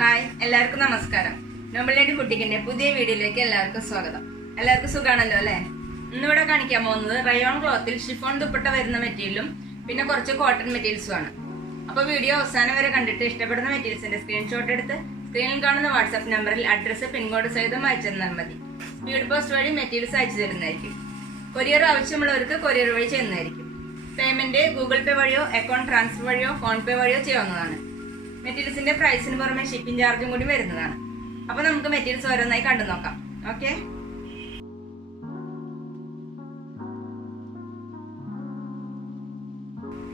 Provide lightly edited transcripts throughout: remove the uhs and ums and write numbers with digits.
Hi, എല്ലാവർക്കും നമസ്കാരം. നോബിൾഡി ബുട്ടിക്കിന്റെ പുതിയ വീഡിയോയിലേക്ക് എല്ലാവർക്കും സ്വാഗതം. എല്ലാവർക്കും സുഖാണല്ലോ അല്ലേ? ഇന്നിവിടെ കാണിക്കാൻ പോകുന്നത് റയോൺ ക്ലോത്തിൽ ഷിഫോൺ ദുപ്പട്ട വരുന്ന മെറ്റീരിയലും പിന്നെ കുറച്ച് കോട്ടൺ മെറ്റീരിയൽസും ആണ്. അപ്പോൾ വീഡിയോ അവസാനം വരെ കണ്ടിട്ട് ഇഷ്ടപ്പെടുന്ന മെറ്റീരിയൽസിന്റെ സ്ക്രീൻഷോട്ട് എടുത്ത് സ്ക്രീനിൽ കാണുന്ന വാട്സാപ്പ് നമ്പറിൽ അഡ്രസ്സ് പിൻകോഡ് സഹിതം അയച്ചു തന്നാൽ മതി. സ്പീഡ് പോസ്റ്റ് വഴി മെറ്റീരിയൽസ് അയച്ചു തരുന്നതായിരിക്കും. കൊറിയർ ആവശ്യമുള്ളവർക്ക് കൊറിയർ വഴി ചെയ്യുന്നതായിരിക്കും. പേയ്മെന്റ് ഗൂഗിൾ പേ വഴിയോ അക്കൗണ്ട് ട്രാൻസ്ഫർ വഴിയോ ഫോൺ പേ വഴിയോ ചെയ്യാവുന്നതാണ്. മെറ്റീരിയൽസിന്റെ പ്രൈസിന് പുറമെ ഷിപ്പിംഗ് ചാർജും കൂടി വരുന്നതാണ്. അപ്പൊ നമുക്ക് മെറ്റീരിയൽസ് ഓരോന്നായി കണ്ടു നോക്കാം. ഓക്കെ,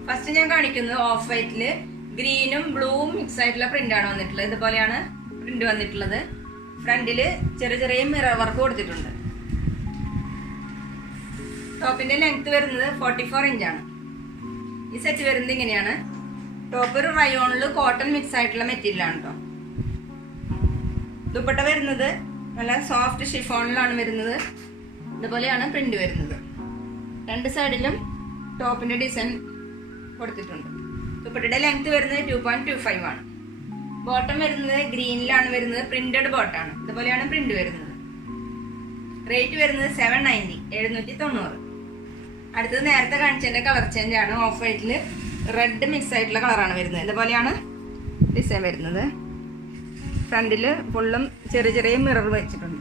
ഫസ്റ്റ് ഞാൻ കാണിക്കുന്നത് ഓഫ് വൈറ്റില് ഗ്രീനും ബ്ലൂവും മിക്സ് ആയിട്ടുള്ള പ്രിന്റ് ആണ് വന്നിട്ടുള്ളത്. ഇതുപോലെയാണ് പ്രിന്റ് വന്നിട്ടുള്ളത്. ഫ്രണ്ടില് ചെറിയ ചെറിയ മിറർ വർക്ക് കൊടുത്തിട്ടുണ്ട്. ടോപ്പിന്റെ ലെങ്ത് വരുന്നത് 44 ഇഞ്ചാണ്. ഈ സെറ്റ് വരുന്നത് ഇങ്ങനെയാണ്. ടോപ്പ് ഒരു റയോണില് കോട്ടൺ മിക്സ് ആയിട്ടുള്ള മെറ്റീരിയൽ ആണ് കേട്ടോ. ദുപ്പട്ട വരുന്നത് നല്ല സോഫ്റ്റ് ഷിഫോണിലാണ് വരുന്നത്. ഇതുപോലെയാണ് പ്രിന്റ് വരുന്നത്. രണ്ട് സൈഡിലും ടോപ്പിന്റെ ഡിസൈൻ കൊടുത്തിട്ടുണ്ട്. ദുപ്പട്ടയുടെ ലെങ്ത് വരുന്നത് 2.25 ആണ്. ബോട്ടം വരുന്നത് ഗ്രീനിലാണ് വരുന്നത്. പ്രിന്റഡ് ബോട്ടാണ്. ഇതുപോലെയാണ് പ്രിന്റ് വരുന്നത്. റേറ്റ് വരുന്നത് 790 790. അടുത്തത് നേരത്തെ കാണിച്ചതിന്റെ കളർ ചേഞ്ച് ആണ്. ഓഫ് വൈറ്റില് റെഡ് മിക്സ് ആയിട്ടുള്ള കളറാണ് വരുന്നത്. ഇതുപോലെയാണ് ഡിസൈൻ വരുന്നത്. ഫ്രണ്ടില് ഫുള്ളും ചെറിയ ചെറിയ മിറർ വെച്ചിട്ടുണ്ട്.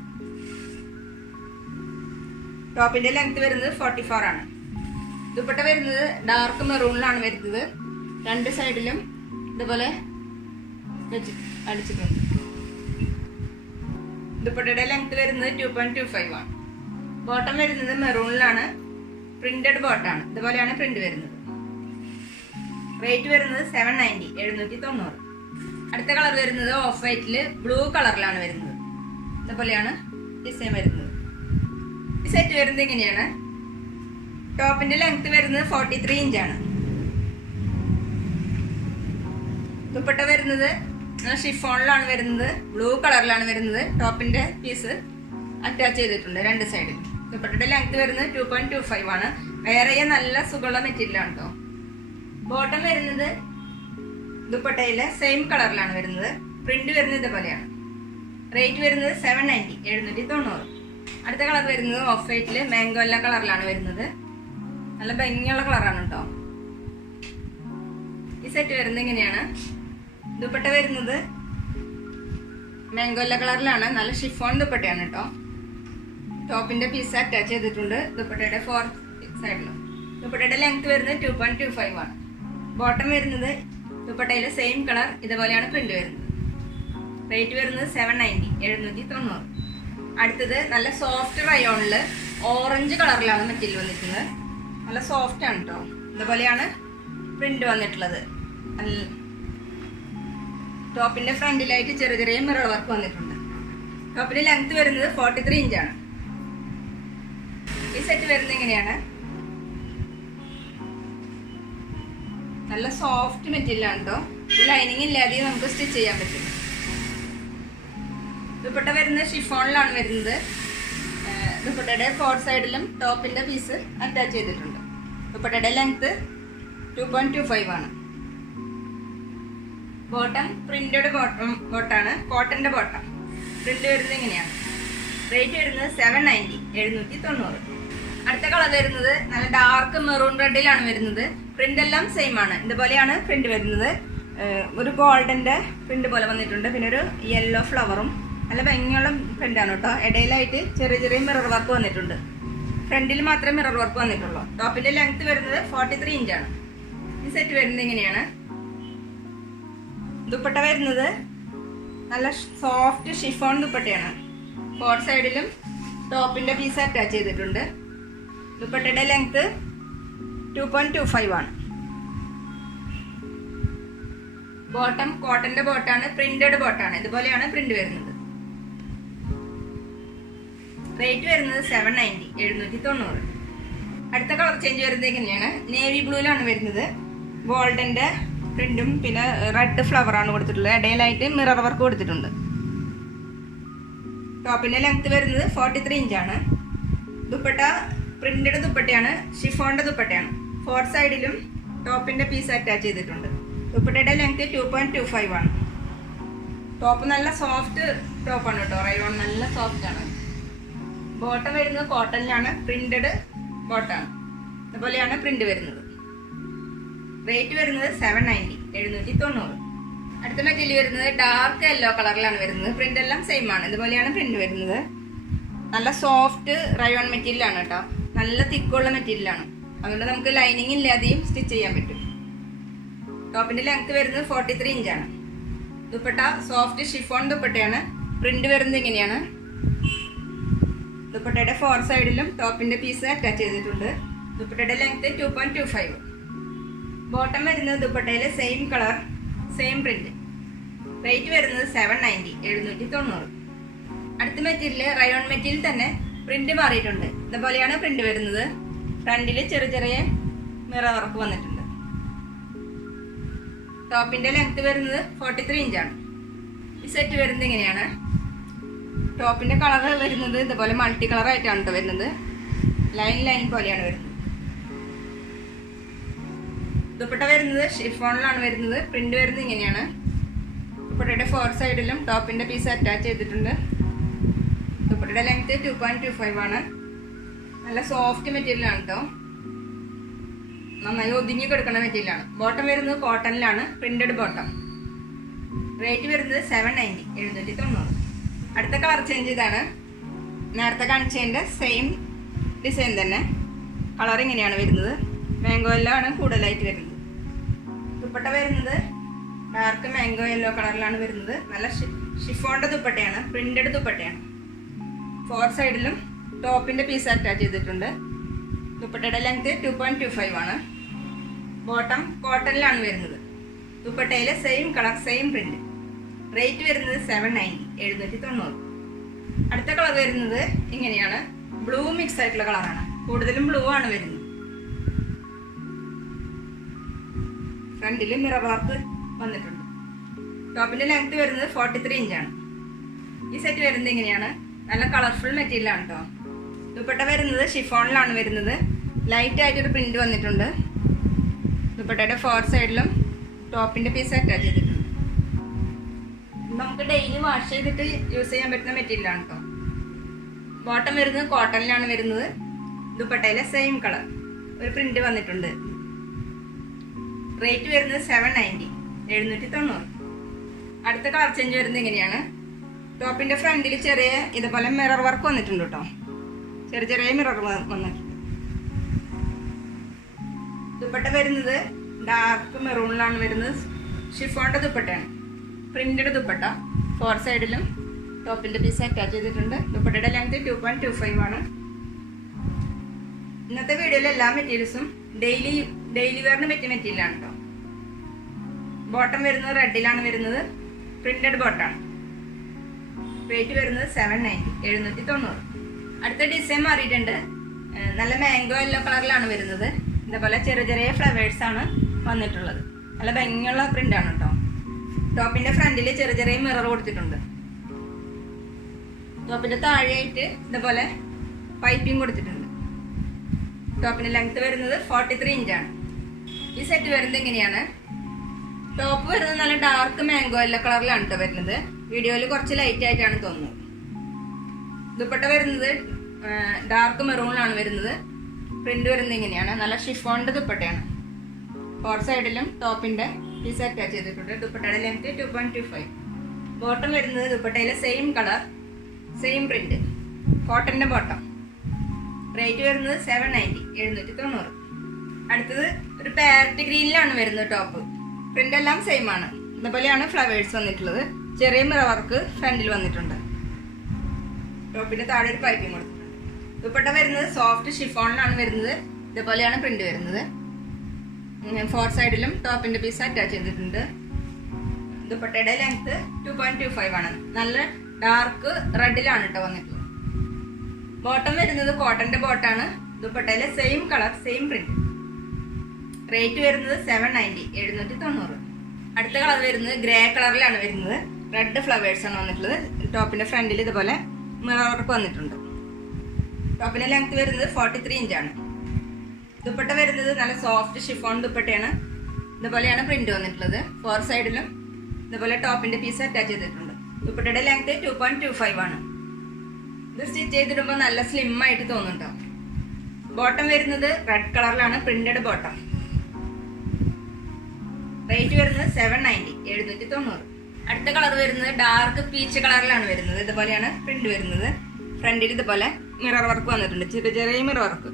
ടോപ്പിന്റെ ലെങ്ത് വരുന്നത് 44 ആണ്. ദുപ്പട്ട വരുന്നത് ഡാർക്ക് മെറൂണിലാണ് വരുന്നത്. രണ്ട് സൈഡിലും ഇതുപോലെ അടിച്ചിട്ടുണ്ട്. ദുപ്പട്ടയുടെ ലെങ്ത് വരുന്നത് 2.25 ആണ്. ബോട്ടം വരുന്നത് മെറൂണിലാണ്. പ്രിന്റഡ് ബോട്ടാണ്. ഇതുപോലെയാണ് പ്രിന്റ് വരുന്നത്. റേറ്റ് വരുന്നത് 790 790. അടുത്ത കളർ വരുന്നത് ഓഫ് വൈറ്റില് ബ്ലൂ കളറിലാണ് വരുന്നത്. ഇതുപോലെയാണ് ഡിസൈൻ വരുന്നത്. ഈ സെറ്റ് വരുന്നത് ഇങ്ങനെയാണ്. ടോപ്പിന്റെ ലെങ്ത് വരുന്നത് 43 ഇഞ്ചാണ്. ദുപ്പട്ട വരുന്നത് ഷിഫോണിലാണ് വരുന്നത്. ബ്ലൂ കളറിലാണ് വരുന്നത്. ടോപ്പിന്റെ പീസ് അറ്റാച്ച് ചെയ്തിട്ടുണ്ട് രണ്ട് സൈഡിൽ. ദുപ്പട്ടയുടെ ലെങ്ത് വരുന്നത് 2.25 ആണ്. വേറെ നല്ല സുഖമുള്ള മെറ്റീരിയൽ ആണ് കേട്ടോ. ബോട്ടം വരുന്നത് ദുപ്പട്ടയിലെ സെയിം കളറിലാണ് വരുന്നത്. പ്രിന്റ് വരുന്നത് ഇതുപോലെയാണ്. റേറ്റ് വരുന്നത് 790 790. അടുത്ത കളർ വരുന്നത് ഓഫ് വൈറ്റില് മാംഗോ എല്ലാം കളറിലാണ് വരുന്നത്. നല്ല ഭംഗിയുള്ള കളറാണ് കേട്ടോ. ഈ സെറ്റ് വരുന്നത് ഇങ്ങനെയാണ്. ദുപ്പട്ട വരുന്നത് മാംഗോ എല്ലാം കളറിലാണ്. നല്ല ഷിഫോൺ ദുപ്പട്ടയാണ് കേട്ടോ. ടോപ്പിന്റെ പീസ് അറ്റാച്ച് ചെയ്തിട്ടുണ്ട് ദുപ്പട്ടയുടെ ഫോർത്ത് സൈഡിലും. ദുപ്പട്ടയുടെ ലെങ്ത് വരുന്നത് 2.25 ആണ്. ബോട്ടം വരുന്നത് ദുപ്പട്ടയിലെ സെയിം കളർ. ഇതുപോലെയാണ് പ്രിന്റ് വരുന്നത്. റേറ്റ് വരുന്നത് 790 790. അടുത്തത് നല്ല സോഫ്റ്റ് റയോണില് ഓറഞ്ച് കളറിലാണ് മെറ്റീരിയൽ വന്നിരിക്കുന്നത്. നല്ല സോഫ്റ്റ് ആണ് കേട്ടോ. ഇതുപോലെയാണ് പ്രിന്റ് വന്നിട്ടുള്ളത്. ടോപ്പിന്റെ ഫ്രണ്ടിലായിട്ട് ചെറിയ ചെറിയ മിറർ വർക്ക് വന്നിട്ടുണ്ട്. ടോപ്പിന്റെ ലെങ്ത് വരുന്നത് 43 ഇഞ്ചാണ്. ഈ സെറ്റ് വരുന്നത് ഇങ്ങനെയാണ്. നല്ല സോഫ്റ്റ് മെറ്റീരിയൽ ആണ് കേട്ടോ. ഇത് ലൈനിങ് ഇല്ലാതെ നമുക്ക് സ്റ്റിച്ച് ചെയ്യാൻ പറ്റും. ദുപ്പട്ട വരുന്നത് ഷിഫോണിലാണ് വരുന്നത്. ദുപ്പട്ടയുടെ ഫോർത്ത് സൈഡിലും ടോപ്പിന്റെ പീസ് അറ്റാച്ച് ചെയ്തിട്ടുണ്ട്. ദുപ്പട്ടയുടെ ലെങ്ത് 2.25 ആണ്. ബോട്ടം പ്രിന്റഡ് ബോട്ടാണ്. കോട്ടന്റെ ബോട്ടം. പ്രിന്റ് വരുന്നത് ഇങ്ങനെയാണ്. റേറ്റ് വരുന്നത് 790 790. അടുത്ത കളർ വരുന്നത് നല്ല ഡാർക്ക് മെറൂൺ റെഡിലാണ് വരുന്നത്. പ്രിന്റ് എല്ലാം സെയിം ആണ്. ഇതുപോലെയാണ് പ്രിന്റ് വരുന്നത്. ഒരു ഗോൾഡന്റെ പ്രിന്റ് പോലെ വന്നിട്ടുണ്ട്. പിന്നെ ഒരു യെല്ലോ ഫ്ലവറും നല്ല ഭംഗിയുള്ള പ്രിന്റ് ആണ് കേട്ടോ. ഇടയിലായിട്ട് ചെറിയ ചെറിയ മിറർ വർക്ക് വന്നിട്ടുണ്ട്. ഫ്രണ്ടിൽ മാത്രമേ മിറർ വർക്ക് വന്നിട്ടുള്ളൂ. ടോപ്പിന്റെ ലെങ്ത് വരുന്നത് 43 ഇഞ്ചാണ്. ഈ സെറ്റ് വരുന്നത് ഇങ്ങനെയാണ്. ദുപ്പട്ട വരുന്നത് നല്ല സോഫ്റ്റ് ഷിഫോൺ ദുപ്പട്ടയാണ്. ഫോർത്ത് സൈഡിലും ടോപ്പിന്റെ പീസ് അറ്റാച്ച് ചെയ്തിട്ടുണ്ട്. ദുപ്പട്ടയുടെ ലെങ്ത് 2.25 ആണ്. ബോട്ടം കോട്ടന്റെ ബോട്ടാണ്. പ്രിന്റഡ് ബോട്ടാണ്. ഇതുപോലെയാണ് പ്രിന്റ് വരുന്നത്. റേറ്റ് വരുന്നത് 790 790. അടുത്ത കളർ ചേഞ്ച് വരുന്നത് എങ്ങനെയാണ്. നേവി ബ്ലൂയിലാണ് വരുന്നത്. ഗോൾഡന്റെ പ്രിന്റും പിന്നെ റെഡ് ഫ്ലവർ ആണ് കൊടുത്തിട്ടുള്ളത്. ഇടയിലായിട്ട് മിറർ വർക്ക് കൊടുത്തിട്ടുണ്ട്. ടോപ്പിന്റെ ലെങ്ത് വരുന്നത് 43 ഇഞ്ചാണ്. ദുപ്പട്ട പ്രിന്റഡ് ദുപ്പട്ടയാണ്. ഷിഫോണിന്റെ ദുപ്പട്ടയാണ്. ഫോർത്ത് സൈഡിലും ടോപ്പിന്റെ പീസ് അറ്റാച്ച് ചെയ്തിട്ടുണ്ട്. ദുപ്പട്ടയുടെ ലെങ്ത് 2.25 ആണ്. ടോപ്പ് നല്ല സോഫ്റ്റ് ടോപ്പാണ് കേട്ടോ, റയോൺ നല്ല സോഫ്റ്റ് ആണ്. ബോട്ടം വരുന്നത് കോട്ടണിലാണ്, പ്രിന്റഡ് ബോട്ടാണ്. അതുപോലെയാണ് പ്രിന്റ് വരുന്നത്. റേറ്റ് വരുന്നത് 790, 790. അടുത്ത മെറ്റീരിയൽ വരുന്നത് ഡാർക്ക് യെല്ലോ കളറിലാണ് വരുന്നത്. പ്രിന്റ് എല്ലാം സെയിം ആണ്. ഇതുപോലെയാണ് പ്രിന്റ് വരുന്നത്. നല്ല സോഫ്റ്റ് റയോൺ മെറ്റീരിയൽ ആണ് കേട്ടോ, നല്ല തിക്കുള്ള മെറ്റീരിയൽ ആണ്. അതുകൊണ്ട് നമുക്ക് ലൈനിങ് ഇല്ലാതെയും സ്റ്റിച്ച് ചെയ്യാൻ പറ്റും. ടോപ്പിന്റെ ലെങ്ത് വരുന്നത് 43 ഇഞ്ചാണ്. ദുപ്പട്ട സോഫ്റ്റ് ഷിഫോൺ ദുപ്പട്ടയാണ്. പ്രിന്റ് വരുന്നത് ഇങ്ങനെയാണ്. ദുപ്പട്ടയുടെ 4 സൈഡിലും ടോപ്പിന്റെ പീസ് അറ്റാച്ച് ചെയ്തിട്ടുണ്ട്. ദുപ്പട്ടയുടെ ലെങ്ത് 2.25. ബോട്ടം വരുന്നത് ദുപ്പട്ടയിലെ same colour, same print. Rate വരുന്നത് 790, 790. അടുത്ത മെറ്റീരിയൽ റയോൺ മെറ്റീരിയൽ തന്നെ പ്രിന്റ് മാറിയിട്ടുണ്ട്. ഇതുപോലെയാണ് പ്രിന്റ് വരുന്നത്. ഫ്രണ്ടിൽ ചെറിയ ചെറിയ മിറർ വർക്ക് വന്നിട്ടുണ്ട്. ടോപ്പിന്റെ ലെങ്ത് വരുന്നത് 43 ഇഞ്ചാണ്. ഈ സെറ്റ് വരുന്നത് ഇങ്ങനെയാണ്. ടോപ്പിന്റെ കളർ വരുന്നത് ഇതുപോലെ മൾട്ടി കളർ ആയിട്ടാണ് കേട്ടോ വരുന്നത്. ലൈൻ പോലെയാണ് വരുന്നത്. ദുപ്പട്ട വരുന്നത് ഷിഫോണിലാണ് വരുന്നത്. പ്രിന്റ് വരുന്നത് ഇങ്ങനെയാണ്. ദുപ്പട്ടയുടെ 4 സൈഡിലും ടോപ്പിന്റെ പീസ് അറ്റാച്ച് ചെയ്തിട്ടുണ്ട്. ദുപ്പട്ടയുടെ ലെങ്ത് 2.25 ആണ്. നല്ല സോഫ്റ്റ് മെറ്റീരിയൽ ആണ് കേട്ടോ, നന്നായി ഒതുങ്ങി കിടക്കുന്ന മെറ്റീരിയൽ ആണ്. ബോട്ടം വരുന്നത് കോട്ടണിലാണ്, പ്രിന്റഡ് ബോട്ടം. റേറ്റ് വരുന്നത് 790, 790. അടുത്ത കളർ ചേഞ്ച് ഇതാണ്. നേരത്തെ കാണിച്ചതിൻ്റെ സെയിം ഡിസൈൻ തന്നെ. കളർ ഇങ്ങനെയാണ് വരുന്നത്. മാംഗോ യെല്ലോ ആണ് കൂടുതലായിട്ട് വരുന്നത്. ദുപ്പട്ട വരുന്നത് ഡാർക്ക് മാംഗോ യെല്ലോ കളറിലാണ് വരുന്നത്. നല്ല ഷിഫോണിന്റെ ദുപ്പട്ടയാണ്, പ്രിന്റഡ് ദുപ്പട്ടയാണ്. 4 സൈഡിലും ടോപ്പിന്റെ പീസ് അറ്റാച്ച് ചെയ്തിട്ടുണ്ട്. ദുപ്പട്ടയുടെ ലെങ്ത് 2.25 ആണ്. ബോട്ടം കോട്ടണിലാണ് വരുന്നത്. ദുപ്പട്ടയിലെ same colour, same print. Rate വരുന്നത് 790, 790. അടുത്ത കളർ വരുന്നത് ഇങ്ങനെയാണ്. ബ്ലൂ മിക്സ് ആയിട്ടുള്ള കളറാണ്. കൂടുതലും ബ്ലൂ ആണ് വരുന്നത്. ഫ്രണ്ടിൽ മിറർ വർക്ക് വന്നിട്ടുണ്ട്. ടോപ്പിന്റെ ലെങ്ത് വരുന്നത് 43 ഇഞ്ചാണ്. ഈ സെറ്റ് വരുന്നത് ഇങ്ങനെയാണ്. നല്ല കളർഫുൾ മെറ്റീരിയൽ ആണ് കേട്ടോ. ദുപ്പട്ട വരുന്നത് ഷിഫോണിലാണ് വരുന്നത്. ലൈറ്റ് ആയിട്ടൊരു പ്രിന്റ് വന്നിട്ടുണ്ട്. ദുപ്പട്ടയുടെ 4 സൈഡിലും ടോപ്പിന്റെ പീസ് അറ്റാച്ച് ചെയ്തിട്ടുണ്ട്. നമുക്ക് ഡെയിലി വാഷ് ചെയ്തിട്ട് യൂസ് ചെയ്യാൻ പറ്റുന്ന മെറ്റീരിയൽ ആണ് കേട്ടോ. ബോട്ടം വരുന്നത് കോട്ടണിലാണ് വരുന്നത്. ദുപ്പട്ടയിലെ സെയിം കളർ ഒരു പ്രിന്റ് വന്നിട്ടുണ്ട്. റേറ്റ് വരുന്നത് 790, 790. അടുത്ത കളർ ചേഞ്ച് വരുന്നത് ഇങ്ങനെയാണ്. ടോപ്പിന്റെ ഫ്രണ്ടിൽ ചെറിയ ഇതുപോലെ മിറർ വർക്ക് വന്നിട്ടുണ്ട് കേട്ടോ, ചെറിയ മിറർ വന്നിട്ടുണ്ട്. ദുപ്പട്ട വരുന്നത് ഡാർക്ക് മെറൂണിലാണ് വരുന്നത്. ഷിഫോണിന്റെ ദുപ്പട്ടയാണ്, പ്രിന്റഡ് ദുപ്പട്ട. 4 സൈഡിലും ടോപ്പിന്റെ പീസ് അറ്റാച്ച് ചെയ്തിട്ടുണ്ട്. ദുപ്പട്ടയുടെ ലെങ്ത് 2.25 ആണ്. ഇന്നത്തെ വീഡിയോയിലെ എല്ലാ മെറ്റീരിയൽസും ഡെയിലി വെയറിന് പറ്റിയ മെറ്റീരിയലാണ് കേട്ടോ. ബോട്ടം വരുന്നത് റെഡിലാണ് വരുന്നത്. പ്രിന്റഡ് ബോട്ടാണ്. റേറ്റ് വരുന്നത് 790, 790. അടുത്ത ഡിസൈൻ മാറിയിട്ടുണ്ട്. നല്ല മാംഗോ യെല്ലോ കളറിലാണ് വരുന്നത്. ഇതേപോലെ ചെറിയ ഫ്ലവേഴ്സ് ആണ് വന്നിട്ടുള്ളത്. നല്ല ഭംഗിയുള്ള പ്രിന്റ് ആണ് കേട്ടോ. ടോപ്പിന്റെ ഫ്രണ്ടിൽ ചെറിയ മിറർ കൊടുത്തിട്ടുണ്ട്. ടോപ്പിന്റെ താഴെയായിട്ട് ഇതുപോലെ പൈപ്പിംഗ് കൊടുത്തിട്ടുണ്ട്. ടോപ്പിന്റെ ലെങ്ത് വരുന്നത് 43 ഇഞ്ചാണ്. ഈ സെറ്റ് വരുന്നത് എങ്ങനെയാണ്? ടോപ്പ് വരുന്നത് നല്ല ഡാർക്ക് മാംഗോ യെല്ലോ കളറിലാണ് കേട്ടോ വരുന്നത്. വീഡിയോയിൽ കുറച്ച് ലൈറ്റ് ആയിട്ടാണ് തോന്നുന്നത്. ദുപ്പട്ട വരുന്നത് ഡാർക്ക് മെറൂണിലാണ് വരുന്നത്. പ്രിന്റ് വരുന്നത് ഇങ്ങനെയാണ്. നല്ല ഷിഫോണിന്റെ ദുപ്പട്ടയാണ്. 4 സൈഡിലും ടോപ്പിന്റെ പീസ് അറ്റാച്ച് ചെയ്തിട്ടുണ്ട്. ദുപ്പട്ടയുടെ ലെങ്ത് 2.25. ബോട്ടം വരുന്നത് ദുപ്പട്ടയിലെ സെയിം കളർ, സെയിം പ്രിന്റ്. കോട്ടന്റെ ബോട്ടം. റേറ്റ് വരുന്നത് 790, 790. അടുത്തത് ഒരു പാരറ്റ് ഗ്രീനിലാണ് വരുന്നത് ടോപ്പ്. പ്രിന്റ് എല്ലാം സെയിം ആണ്. ഇതുപോലെയാണ് ഫ്ലവേഴ്സ് വന്നിട്ടുള്ളത്. ചെറിയ മിറർ വർക്ക് ഫ്രണ്ടിൽ വന്നിട്ടുണ്ട്. ടോപ്പിന്റെ താഴെ ഒരു പൈപ്പിംഗ് കൊടുത്തിട്ടുണ്ട്. ദുപ്പട്ട വരുന്നത് സോഫ്റ്റ് ഷിഫോണിലാണ് വരുന്നത്. ഇതുപോലെയാണ് പ്രിന്റ് വരുന്നത്. 4 സൈഡിലും ടോപ്പിന്റെ പീസ് അറ്റാച്ച് ചെയ്തിട്ടുണ്ട്. ദുപ്പട്ടയുടെ ലെങ്ത് 2.25 ആണ്. നല്ല ഡാർക്ക് റെഡിലാണ് കേട്ടോ വന്നിട്ടുള്ളത്. ബോട്ടം വരുന്നത് കോട്ടന്റെ ബോട്ടാണ്. ദുപ്പട്ടയിലെ same colour, same print. Rate വരുന്നത് 790, 790. അടുത്ത കളർ വരുന്നത് ഗ്രേ കളറിലാണ് വരുന്നത്. റെഡ് ഫ്ലവേഴ്സ് ആണ് വന്നിട്ടുള്ളത്. ടോപ്പിന്റെ ഫ്രണ്ടിൽ ഇതുപോലെ മിറർ വർക്ക് വന്നിട്ടുണ്ട്. ടോപ്പിന്റെ ലെങ്ത് വരുന്നത് 43 ഇഞ്ചാണ്. ദുപ്പട്ട വരുന്നത് നല്ല സോഫ്റ്റ് ഷിഫോൺ ദുപ്പട്ടയാണ്. ഇതുപോലെയാണ് പ്രിന്റ് വന്നിട്ടുള്ളത്. 4 സൈഡിലും ഇതുപോലെ ടോപ്പിന്റെ പീസ് അറ്റാച്ച് ചെയ്തിട്ടുണ്ട്. ദുപ്പട്ടയുടെ ലെങ്ത് 2.25 ആണ്. ഇത് സ്റ്റിച്ച് ചെയ്തിടുമ്പോൾ നല്ല സ്ലിം ആയിട്ട് തോന്നുന്നുണ്ടോ. ബോട്ടം വരുന്നത് റെഡ് കളറിലാണ്, പ്രിന്റഡ് ബോട്ടം. റേറ്റ് വരുന്നത് 790, 790. അടുത്ത കളർ വരുന്നത് ഡാർക്ക് പീച്ച് കളറിലാണ് വരുന്നത്. ഇതുപോലെയാണ് പ്രിന്റ് വരുന്നത്. ഫ്രണ്ടിൽ ഇതുപോലെ മിറർ വർക്ക് വന്നിട്ടുണ്ട്, ചെറിയ മിറർ വർക്ക്.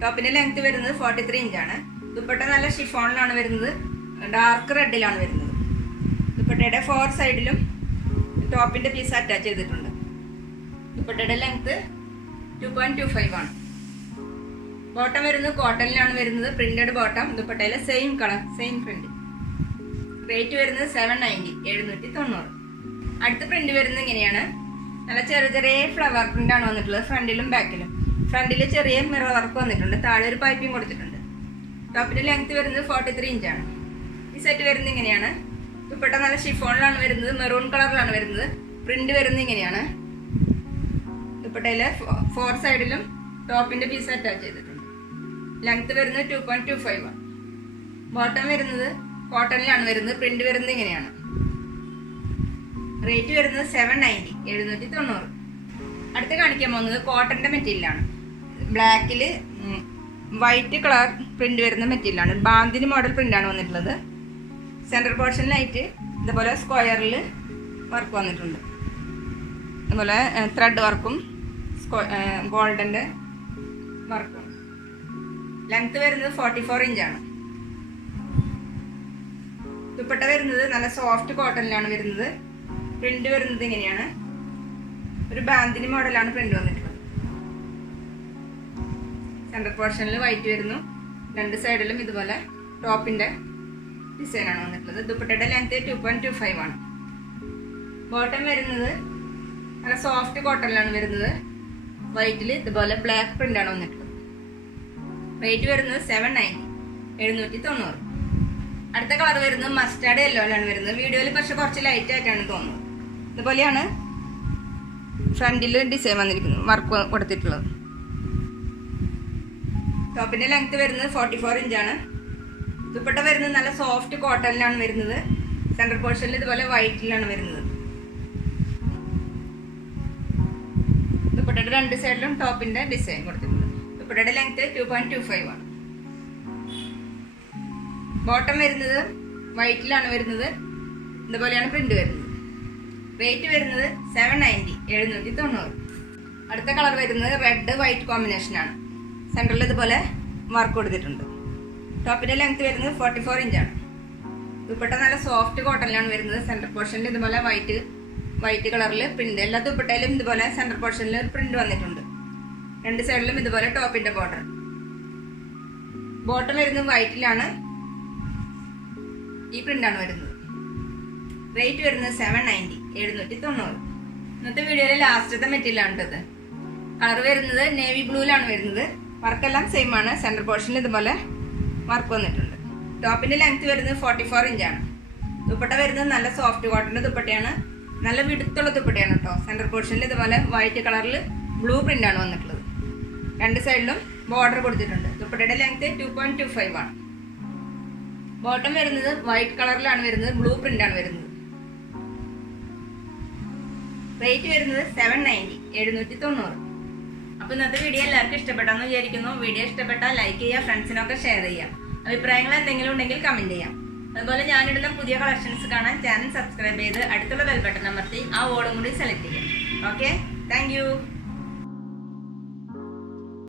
ടോപ്പിന്റെ ലെങ്ത് വരുന്നത് 43 ഇഞ്ചാണ്. ദുപ്പട്ട നല്ല ഷിഫോണിലാണ് വരുന്നത്, ഡാർക്ക് റെഡിലാണ് വരുന്നത്. ദുപ്പട്ടയുടെ 4 സൈഡിലും ടോപ്പിന്റെ പീസ് അറ്റാച്ച് ചെയ്തിട്ടുണ്ട്. ദുപ്പട്ടയുടെ ലെങ്ത് 2.25 ആണ്. ബോട്ടം വരുന്നത് കോട്ടണിലാണ് വരുന്നത്, പ്രിന്റഡ് ബോട്ടം. ദുപ്പട്ടയിലെ same colour, same print. Rate വരുന്നത് 790, 790. അടുത്ത പ്രിന്റ് വരുന്നത് ഇങ്ങനെയാണ്. നല്ല ചെറിയ ഫ്ലവർ പ്രിന്റ് ആണ് വന്നിട്ടുള്ളത്, ഫ്രണ്ടിലും ബാക്കിലും. ഫ്രണ്ടിൽ ചെറിയ മിറർ വർക്ക് വന്നിട്ടുണ്ട്, താഴെ ഒരു പൈപ്പിംഗ് കൊടുത്തിട്ടുണ്ട്. ടോപ്പിന്റെ ലെങ്ത് വരുന്നത് 43 ഇഞ്ചാണ്. ഈ സെറ്റ് വരുന്നത് ഇങ്ങനെയാണ്. ദുപ്പട്ട നല്ല ഷിഫോണിലാണ് വരുന്നത്, മെറൂൺ കളറിലാണ് വരുന്നത്. പ്രിന്റ് വരുന്നത് ഇങ്ങനെയാണ്. ദുപ്പട്ടയിലെ 4 സൈഡിലും ടോപ്പിന്റെ പീസ് അറ്റാച്ച് ചെയ്തിട്ടുണ്ട്. ലെങ്ത് വരുന്നത് 2.25 ആണ്. ബോട്ടം വരുന്നത് കോട്ടണിലാണ് വരുന്നത്, പ്രിന്റ് വരുന്നത് ഇങ്ങനെയാണ്. റേറ്റ് വരുന്നത് 790, 790. അടുത്ത് കാണിക്കാൻ പോകുന്നത് കോട്ടന്റെ മെറ്റീരിയലാണ്. ബ്ലാക്കിൽ വൈറ്റ് കളർ പ്രിന്റ് വരുന്ന മെറ്റീരിയലാണ്. ബാന്തിനി മോഡൽ പ്രിന്റാണ് വന്നിട്ടുള്ളത്. സെൻട്രൽ പോർഷനിലായിട്ട് ഇതുപോലെ സ്ക്വയറിൽ വർക്ക് വന്നിട്ടുണ്ട്. അതുപോലെ ത്രെഡ് വർക്കും ഗോൾഡൻ്റെ വർക്കും. ലെങ്ത് വരുന്നത് 44 ഇഞ്ചാണ്. ദുപ്പട്ട വരുന്നത് നല്ല സോഫ്റ്റ് കോട്ടണിലാണ് വരുന്നത്. പ്രിന്റ് വരുന്നത് ഇങ്ങനെയാണ്. ഒരു ബാന്തിനി മോഡലാണ് പ്രിന്റ് വന്നിട്ടുള്ളത്. സെൻട്രൽ പോർഷനിൽ വൈറ്റ് വരുന്നു, 2 സൈഡിലും ഇതുപോലെ ടോപ്പിന്റെ ഡിസൈനാണ് വന്നിട്ടുള്ളത്. ദുപ്പട്ടയുടെ ലെങ്ത് 2.25 ആണ്. ബോട്ടം വരുന്നത് നല്ല സോഫ്റ്റ് കോട്ടണിലാണ് വരുന്നത്. വൈറ്റിൽ ഇതുപോലെ ബ്ലാക്ക് പ്രിന്റ് ആണ് വന്നിട്ടുള്ളത്. റേറ്റ് വരുന്നത് 790, 790. അടുത്ത കളർ വരുന്നത് മസ്റ്റാർഡ് യെല്ലോയിലാണ് വരുന്നത്. വീഡിയോയിൽ പക്ഷെ കുറച്ച് ലൈറ്റ് ആയിട്ടാണ് തോന്നുന്നത്. ഇതുപോലെയാണ് ഫ്രണ്ടിൽ ഡിസൈൻ വന്നിരിക്കുന്നത്, വർക്ക് കൊടുത്തിട്ടുള്ളത്. ടോപ്പിന്റെ ലെങ്ത് വരുന്നത് 44 ഇഞ്ചാണ്. ദുപ്പട്ട വരുന്നത് നല്ല സോഫ്റ്റ് കോട്ടണിലാണ് വരുന്നത്. സെൻട്രൽ പോർഷനിൽ ഇതുപോലെ വൈറ്റിലാണ് വരുന്നത്. ദുപ്പട്ടയുടെ 2 സൈഡിലും ടോപ്പിന്റെ ഡിസൈൻ കൊടുത്തിട്ടുണ്ട്. ദുപ്പട്ടയുടെ ലെങ്ത് 2.25 ആണ്. ബോട്ടം വരുന്നത് വൈറ്റിലാണ് വരുന്നത്. ഇതുപോലെയാണ് പ്രിന്റ് വരുന്നത്. റേറ്റ് വരുന്നത് 790, 790. അടുത്ത കളർ വരുന്നത് റെഡ് വൈറ്റ് കോമ്പിനേഷനാണ്. സെൻട്രലിൽ ഇതുപോലെ വർക്ക് കൊടുത്തിട്ടുണ്ട്. ടോപ്പിന്റെ ലെങ്ത് വരുന്നത് 44 ഇഞ്ചാണ്. ദുപ്പട്ട നല്ല സോഫ്റ്റ് കോട്ടണിലാണ് വരുന്നത്. സെൻട്രൽ പോർഷനിൽ ഇതുപോലെ വൈറ്റ് കളറിൽ പ്രിന്റ്. എല്ലാ ദുപ്പട്ടയിലും ഇതുപോലെ സെൻട്രൽ പോർഷനിൽ ഒരു പ്രിന്റ് വന്നിട്ടുണ്ട്. 2 സൈഡിലും ഇതുപോലെ ടോപ്പിന്റെ ബോർഡർ. ബോട്ടം വരുന്നത് വൈറ്റിലാണ്, ഈ പ്രിന്റാണ് വരുന്നത്. റേറ്റ് വരുന്നത് 790, 790. ഇന്നത്തെ വീഡിയോയിലെ ലാസ്റ്റത്തെ മെറ്റീരിയലാണ് ഇത്. കളർ വരുന്നത് നേവി ബ്ലൂയിലാണ് വരുന്നത്. വർക്കെല്ലാം സെയിം ആണ്. സെൻട്രൽ പോർഷനിൽ ഇതുപോലെ വർക്ക് വന്നിട്ടുണ്ട്. ടോപ്പിന്റെ ലെങ്ത് വരുന്നത് 44 ഇഞ്ചാണ്. ദുപ്പട്ട വരുന്നത് നല്ല സോഫ്റ്റ് കോട്ടന്റെ ദുപ്പട്ടയാണ്, നല്ല വിടുത്തുള്ള ദുപ്പട്ടയാണ് കേട്ടോ. സെൻട്രൽ പോർഷനിൽ ഇതുപോലെ വൈറ്റ് കളറിൽ ബ്ലൂ പ്രിന്റ് ആണ് വന്നിട്ടുള്ളത്. 2 സൈഡിലും ബോർഡർ കൊടുത്തിട്ടുണ്ട്. ദുപ്പട്ടയുടെ ലെങ്ത് 2.25 ആണ്. ബോട്ടം വരുന്നത് വൈറ്റ് കളറിലാണ് വരുന്നത്, ബ്ലൂ പ്രിന്റ് ആണ് വരുന്നത്. റേറ്റ് വരുന്നത് 790, 790. അപ്പൊ ഇന്നത്തെ വീഡിയോ എല്ലാവർക്കും ഇഷ്ടപ്പെട്ടാന്ന് വിചാരിക്കുന്നു. വീഡിയോ ഇഷ്ടപ്പെട്ടാൽ ലൈക്ക് ചെയ്യുക, ഫ്രണ്ട്സിനൊക്കെ ഷെയർ ചെയ്യുക. അഭിപ്രായങ്ങൾ എന്തെങ്കിലും ഉണ്ടെങ്കിൽ കമന്റ് ചെയ്യാം. അതുപോലെ ഞാനിടുന്ന പുതിയ കളക്ഷൻസ് കാണാൻ ചാനൽ സബ്സ്ക്രൈബ് ചെയ്ത് അടുത്തുള്ള ബെൽ ബട്ടൺ അമർത്തി ആ ഓളും കൂടി സെലക്ട് ചെയ്യാം. Okay, thank you.